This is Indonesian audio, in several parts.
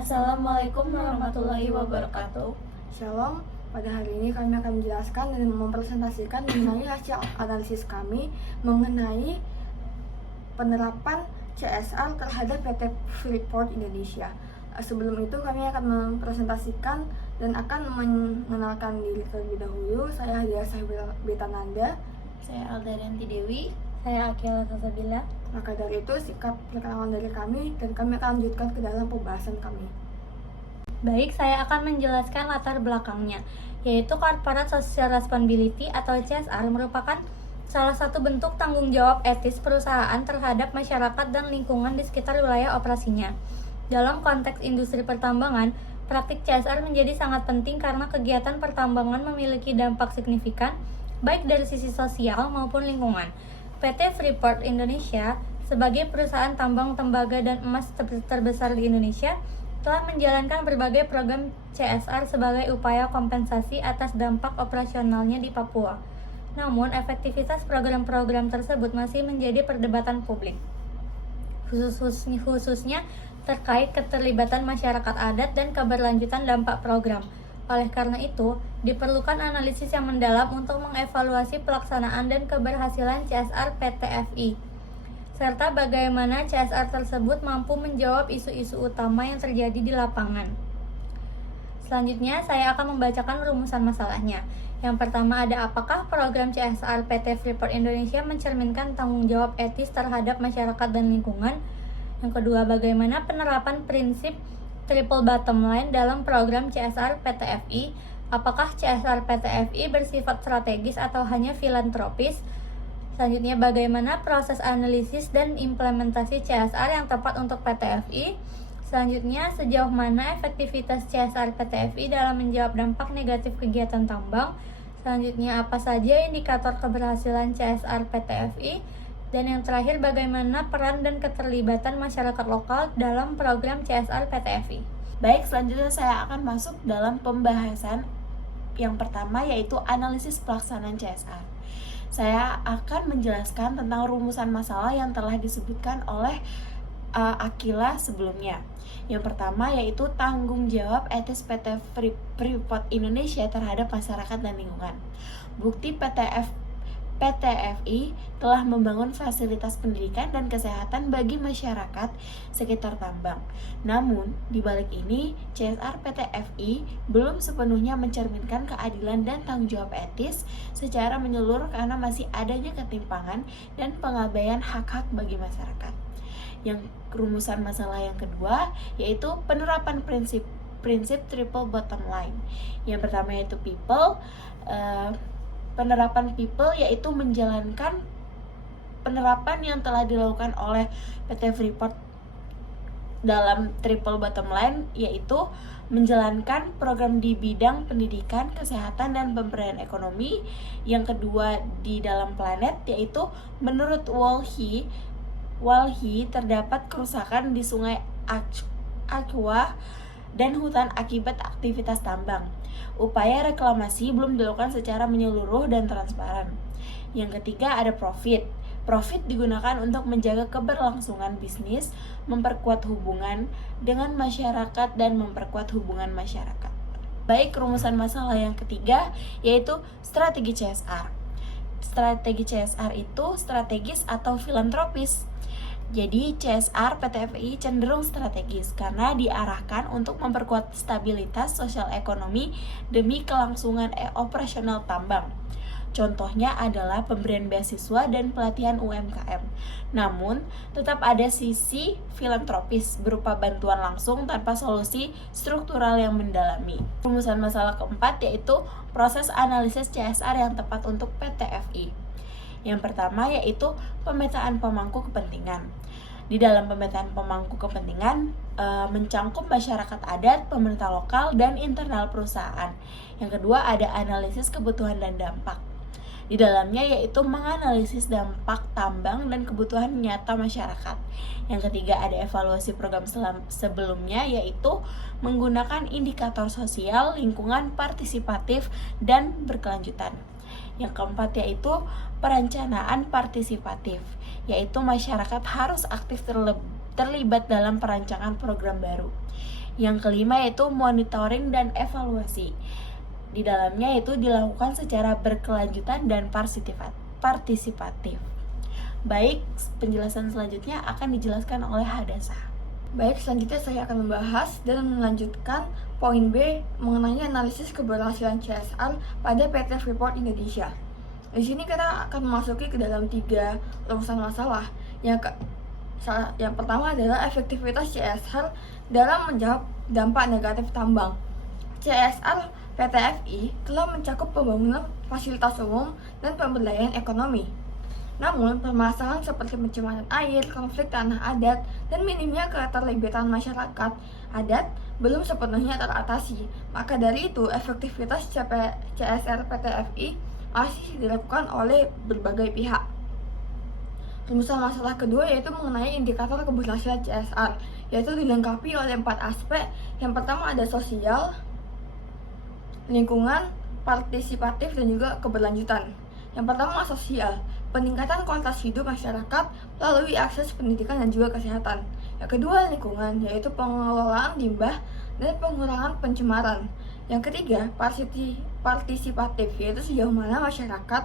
Assalamualaikum warahmatullahi wabarakatuh. Shalom, pada hari ini kami akan menjelaskan dan mempresentasikan mengenai hasil analisis kami mengenai penerapan CSR terhadap PT Freeport Indonesia. Sebelum itu kami akan mempresentasikan dan akan mengenalkan diri terlebih dahulu. Saya Hadia Betananda. Saya Aldarianti Dewi. Saya Akila Sasabila. Maka dari itu sikap perkenalan dari kami dan kami akan lanjutkan ke dalam pembahasan kami. Baik, saya akan menjelaskan latar belakangnya, yaitu Corporate Social Responsibility atau CSR merupakan salah satu bentuk tanggung jawab etis perusahaan terhadap masyarakat dan lingkungan di sekitar wilayah operasinya. Dalam konteks industri pertambangan, praktik CSR menjadi sangat penting karena kegiatan pertambangan memiliki dampak signifikan baik dari sisi sosial maupun lingkungan. PT Freeport Indonesia sebagai perusahaan tambang tembaga dan emas terbesar di Indonesia telah menjalankan berbagai program CSR sebagai upaya kompensasi atas dampak operasionalnya di Papua. Namun, efektivitas program-program tersebut masih menjadi perdebatan publik, khususnya terkait keterlibatan masyarakat adat dan keberlanjutan dampak program. Oleh karena itu, diperlukan analisis yang mendalam untuk mengevaluasi pelaksanaan dan keberhasilan CSR PT FI, serta bagaimana CSR tersebut mampu menjawab isu-isu utama yang terjadi di lapangan. Selanjutnya, saya akan membacakan rumusan masalahnya. Yang pertama ada apakah program CSR PT Freeport Indonesia mencerminkan tanggung jawab etis terhadap masyarakat dan lingkungan? Yang kedua, bagaimana penerapan prinsip triple bottom line dalam program CSR PT FI? Apakah CSR PT FI bersifat strategis atau hanya filantropis? Selanjutnya, bagaimana proses analisis dan implementasi CSR yang tepat untuk PT FI? Selanjutnya, sejauh mana efektivitas CSR PT FI dalam menjawab dampak negatif kegiatan tambang? Selanjutnya, apa saja indikator keberhasilan CSR PT FI? Dan yang terakhir, bagaimana peran dan keterlibatan masyarakat lokal dalam program CSR PT FI? Baik, selanjutnya saya akan masuk dalam pembahasan yang pertama, yaitu analisis pelaksanaan CSR. Saya akan menjelaskan tentang rumusan masalah yang telah disebutkan oleh Akila sebelumnya. Yang pertama yaitu tanggung jawab etis PT Freeport Indonesia terhadap masyarakat dan lingkungan. Bukti PT FI telah membangun fasilitas pendidikan dan kesehatan bagi masyarakat sekitar tambang. Namun, di balik ini, CSR PT FI belum sepenuhnya mencerminkan keadilan dan tanggung jawab etis secara menyeluruh karena masih adanya ketimpangan dan pengabaian hak-hak bagi masyarakat. Yang rumusan masalah yang kedua yaitu penerapan prinsip triple bottom line. Yang pertama yaitu people. Penerapan people yaitu menjalankan penerapan yang telah dilakukan oleh PT Freeport dalam triple bottom line, yaitu menjalankan program di bidang pendidikan, kesehatan, dan pemberdayaan ekonomi. Yang kedua di dalam planet, yaitu menurut Walhi terdapat kerusakan di sungai Aqua dan hutan akibat aktivitas tambang. Upaya reklamasi belum dilakukan secara menyeluruh dan transparan. Yang ketiga ada profit. Profit digunakan untuk menjaga keberlangsungan bisnis, memperkuat hubungan dengan masyarakat dan memperkuat hubungan masyarakat. Baik, rumusan masalah yang ketiga yaitu strategi CSR. Strategi CSR itu strategis atau filantropis. Jadi CSR PT FI cenderung strategis karena diarahkan untuk memperkuat stabilitas sosial ekonomi demi kelangsungan operasional tambang. Contohnya adalah pemberian beasiswa dan pelatihan UMKM. Namun, tetap ada sisi filantropis berupa bantuan langsung tanpa solusi struktural yang mendalami. Rumusan masalah keempat yaitu proses analisis CSR yang tepat untuk PT FI. Yang pertama yaitu pemetaan pemangku kepentingan. Di dalam pemetaan pemangku kepentingan mencangkup masyarakat adat, pemerintah lokal, dan internal perusahaan. Yang kedua ada analisis kebutuhan dan dampak. Di dalamnya yaitu menganalisis dampak tambang dan kebutuhan nyata masyarakat. Yang ketiga ada evaluasi program sebelumnya yaitu menggunakan indikator sosial, lingkungan, partisipatif, dan berkelanjutan. Yang keempat yaitu perencanaan partisipatif, yaitu masyarakat harus aktif terlibat dalam perancangan program baru. Yang kelima yaitu monitoring dan evaluasi. Di dalamnya itu dilakukan secara berkelanjutan dan partisipatif. Baik, penjelasan selanjutnya akan dijelaskan oleh Hadasa. Baik, selanjutnya saya akan membahas dan melanjutkan poin B mengenai analisis keberhasilan CSR pada PT Freeport Indonesia. Di sini kita akan memasuki ke dalam 3 rumusan masalah. Yang pertama adalah efektivitas CSR dalam menjawab dampak negatif tambang. CSR PT FI telah mencakup pembangunan fasilitas umum dan pemberdayaan ekonomi. Namun, permasalahan seperti pencemaran air, konflik tanah adat, dan minimnya keterlibatan masyarakat adat belum sepenuhnya teratasi. Maka dari itu, efektivitas CSR PT FI masih dilakukan oleh berbagai pihak. Rumusan masalah kedua yaitu mengenai indikator keberhasilan CSR, yaitu dilengkapi oleh 4 aspek. Yang pertama ada sosial, lingkungan, partisipatif, dan juga keberlanjutan. Yang pertama sosial, peningkatan kualitas hidup masyarakat melalui akses pendidikan dan juga kesehatan. Yang kedua lingkungan, yaitu pengelolaan limbah dan pengurangan pencemaran. Yang ketiga partisipatif, yaitu sejauh mana masyarakat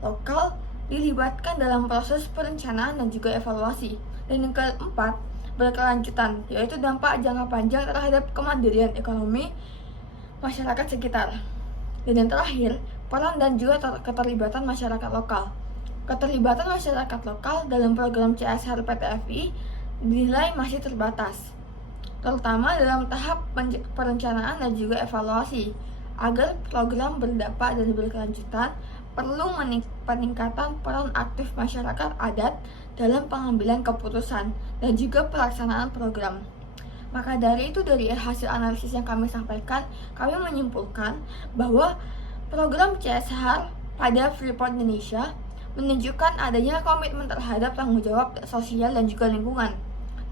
lokal dilibatkan dalam proses perencanaan dan juga evaluasi. Dan yang keempat berkelanjutan, yaitu dampak jangka panjang terhadap kemandirian ekonomi masyarakat sekitar. Dan yang terakhir, peran dan juga keterlibatan masyarakat lokal. Keterlibatan masyarakat lokal dalam program CSR PT FI dinilai masih terbatas, terutama dalam tahap perencanaan dan juga evaluasi. Agar program berdampak dan berkelanjutan, perlu peningkatan peran aktif masyarakat adat dalam pengambilan keputusan dan juga pelaksanaan program. Maka dari itu, dari hasil analisis yang kami sampaikan, kami menyimpulkan bahwa program CSR pada Freeport Indonesia menunjukkan adanya komitmen terhadap tanggung jawab sosial dan juga lingkungan.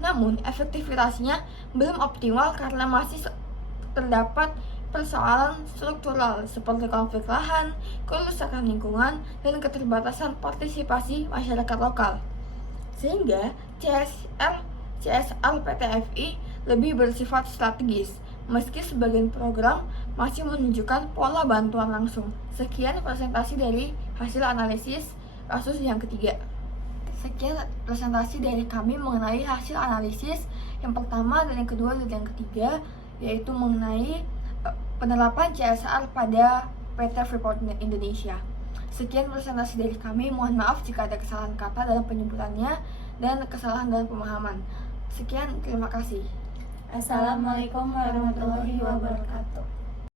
Namun, efektivitasnya belum optimal karena masih terdapat persoalan struktural seperti konflik lahan, kerusakan lingkungan, dan keterbatasan partisipasi masyarakat lokal. Sehingga CSR PT FI lebih bersifat strategis, meski sebagian program masih menunjukkan pola bantuan langsung. Sekian presentasi dari hasil analisis kasus yang ketiga. Sekian presentasi dari kami mengenai hasil analisis yang pertama dan yang kedua dan yang ketiga, yaitu mengenai penerapan CSR pada PT Freeport Indonesia. Sekian presentasi dari kami, mohon maaf jika ada kesalahan kata dalam penyebutannya dan kesalahan dalam pemahaman. Sekian, terima kasih. Assalamualaikum warahmatullahi wabarakatuh.